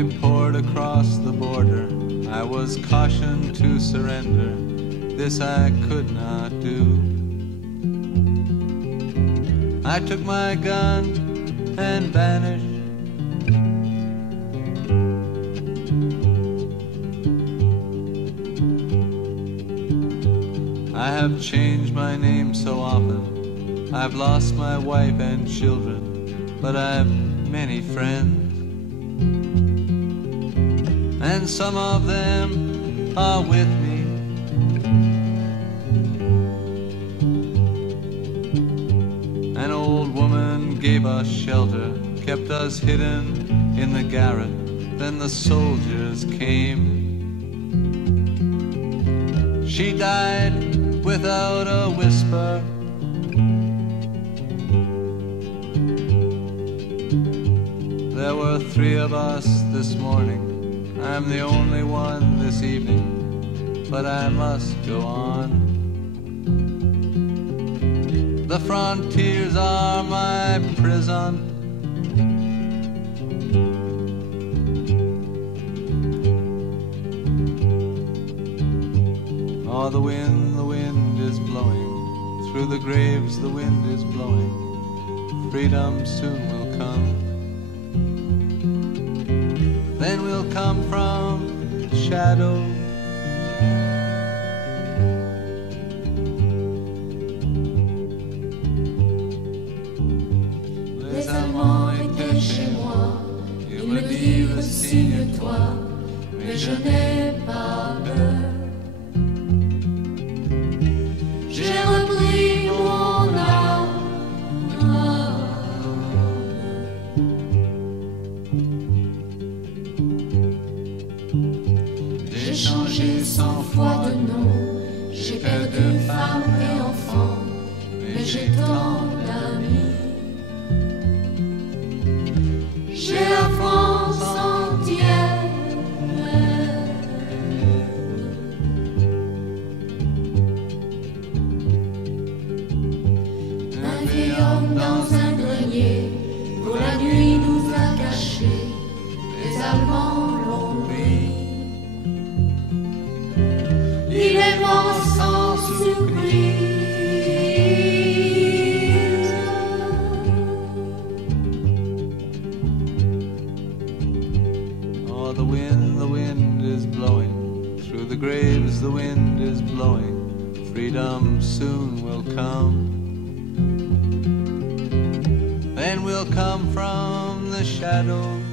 they poured across the border, I was cautioned to surrender. This I could not do. I took my gun and vanished. I have changed my name so often, I've lost my wife and children, but I've many friends, and some of them are with me. An old woman gave us shelter, kept us hidden in the garret. Then the soldiers came. She died without a whisper. There were 3 of us this morning. I'm the only one this evening, but I must go on. The frontiers are my prison. Oh, the wind is blowing. Through the graves the wind is blowing. Freedom soon will come. Then we'll come from the shadow. Les Allemands étaient chez moi. Ils me dirent signe-toi, mais je n'ai pas peur. J'ai repris mon âme. J'ai changé 100 fois de nom. J'ai perdu femme et enfants, mais j'ai tant d'amis. J'ai la France entière. Un vieil homme dans un grenier, pour la nuit nous a cachés. Les Allemands l'ont pris. Il est mort sans surprise. Oh, the wind is blowing. Through the graves the wind is blowing. Freedom soon will come. Then we'll come from the shadows.